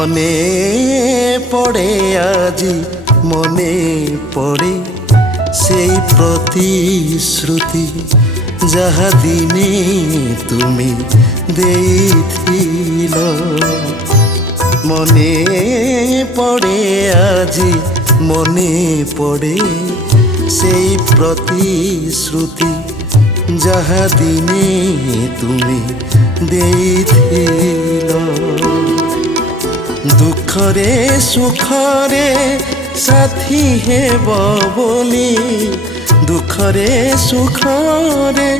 মনে পড়ে আজি মনে পড়ে সেই প্রতিশ্রুতি যাহা দিনে তুমি দেইথিল। মনে পড়ে আজি মনে পড়ে সেই প্রতিশ্রুতি যাহা দিনে তুমি দেইথিল। দুঃখরে সুখরে সাথী হেব বলি, দুঃখরে সুখরে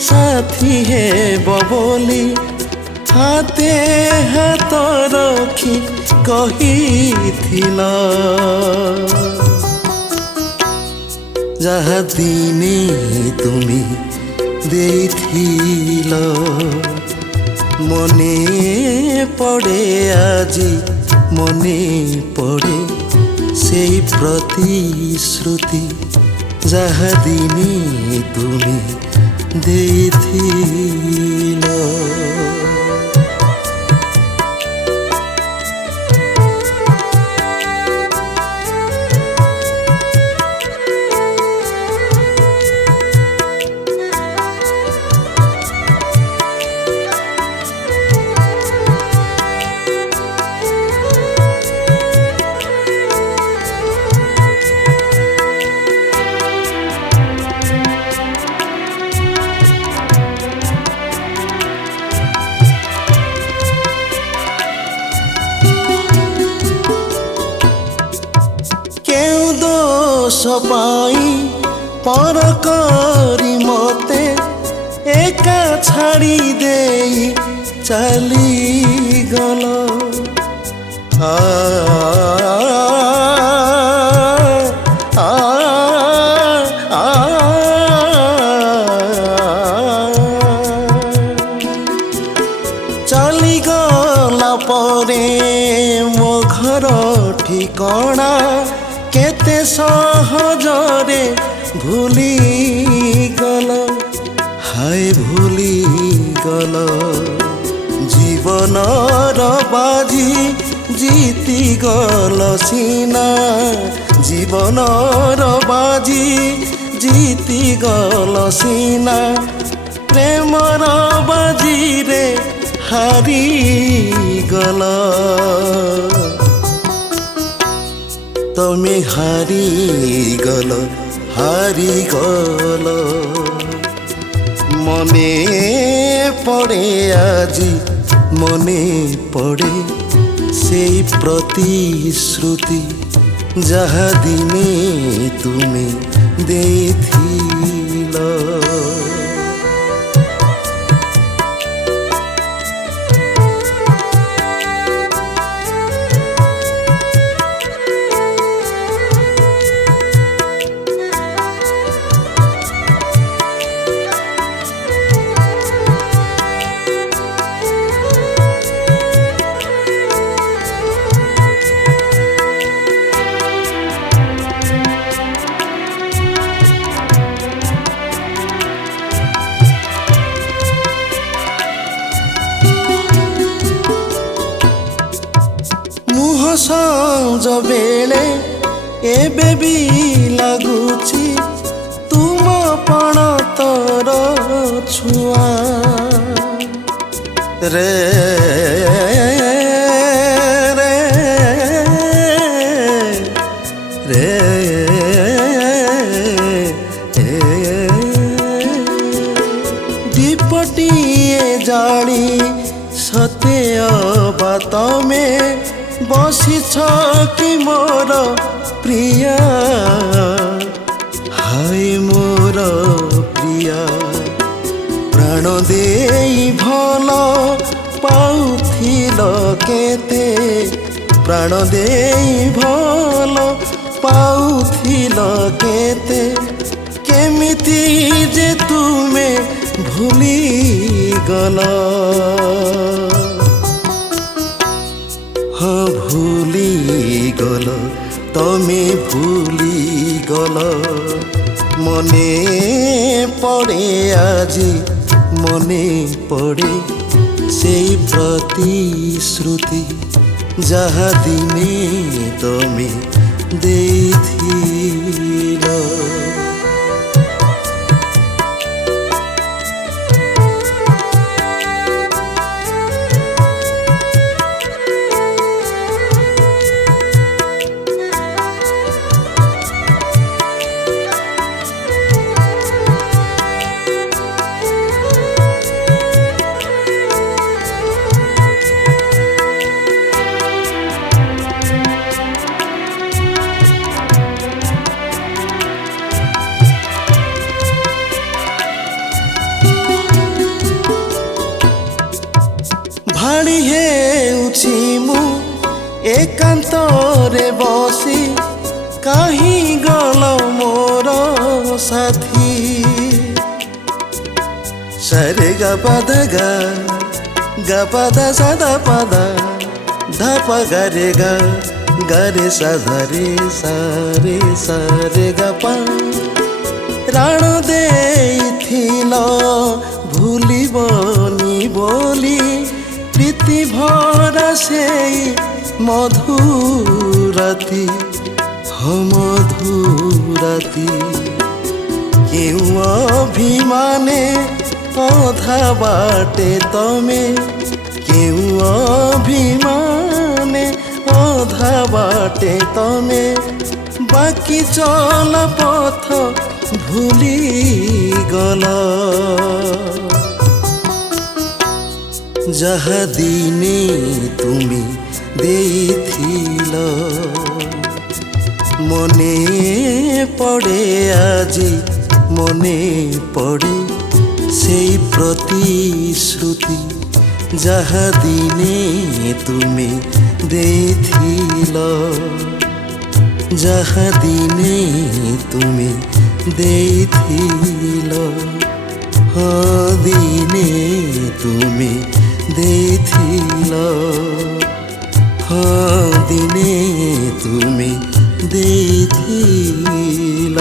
সাথী হেব বলি হাতে হাত রখি কহিথিল। যাহা দিনে তুমি দেইথিল। মনে পড়ে আজি মনে পড়ে সেই প্রতিশ্রুতি যাহা দিনে তুমি দেইথিল। সবাই পর করি মতে একা ছাড়ি দেই চালি গল। চালি গলা পরে ମୋ ଘର ଠିକଣା কেতে সহজরে ভুলি গল। হায় ভুলি গল জীবনর বাজি জিতি গল সিনা। জীবনর বাজি জিতি গল সিনা প্রেমর বাজিরে হারি গল। তুমি হারি গল হারি গল। মনে পড়ে আজি মনে পড়ে সেই প্রতিশ্রুতি যাহা দিনে তুমি দেইথিল। ସଞ୍ଜ ବେଳେ ଏବେ ବି ଲାଗୁଛି ତୁମ ପଣତର ଛୁଆ ରେ ରେ ରେ ଦୀପଟିଏ ଜାଳି ସତେ ଅବା ତମେ বসিছ কি মোর প্রিয়া। হায় মোর প্রিয়া প্রাণ দেই ভাল পাউথিল কেতে। প্রাণ দেই ভাল পাউথিল কেতে। কেমিতি যে তুমে ভুলি গল। ভুলি গল তুমি ভুলি গল। মনে পড়ে আজি মনে পড়ে সেই প্রতিশ্রুতি ଯାହା ଦିନେ ତମେ ଦେଇଥିଲ। ଭାଳି ହେଉଛି ମୁଁ ଏକାନ୍ତରେ ବସି, କାହିଁ ଗଲ ମୋର ସାଥୀ। ସାରେ ଗା ପାଦ ଗା, ଗା ପାଦ ସାଦା ପାଦ, ଧା ପା ଗା ରେ ଗା, ଗା ରେ ସାଧା ରେ ସାରେ ସାରେ ଗା ପା। ରାଣ ଦେଇଥିଲ ଭୁଲିବନି ବୋଲି, ପ୍ରୀତି ଭରା ସେଇ ମଧୁରାତି, ହଁ ମଧୁରାତି। କେଉଁ ଅଭିମାନେ ଅଧା ବାଟେ ତମେ, କେଉଁ ଅଭିମାନେ ଅଧା ବାଟେ ତମେ, ବାକି ଚଲ ପଥ ଭୁଲିଗଲ। ଯାହା ଦିନେ ତୁମେ ଦେଇଥିଲ, ମନେ ପଡ଼େ ଆଜି, ମନେ ପଡ଼େ ସେଇ ପ୍ରତିଶ୍ରୁତି, ଯାହା ଦିନେ ତୁମେ ଦେଇଥିଲ, ଯାହା ଦିନେ ତୁମେ ଦେଇଥିଲ। ହଁ ଦିନେ ତୁମେ ଦେଇଥିଲ, ହଁ ଦିନେ ତୁମେ ଦେଇଥିଲ।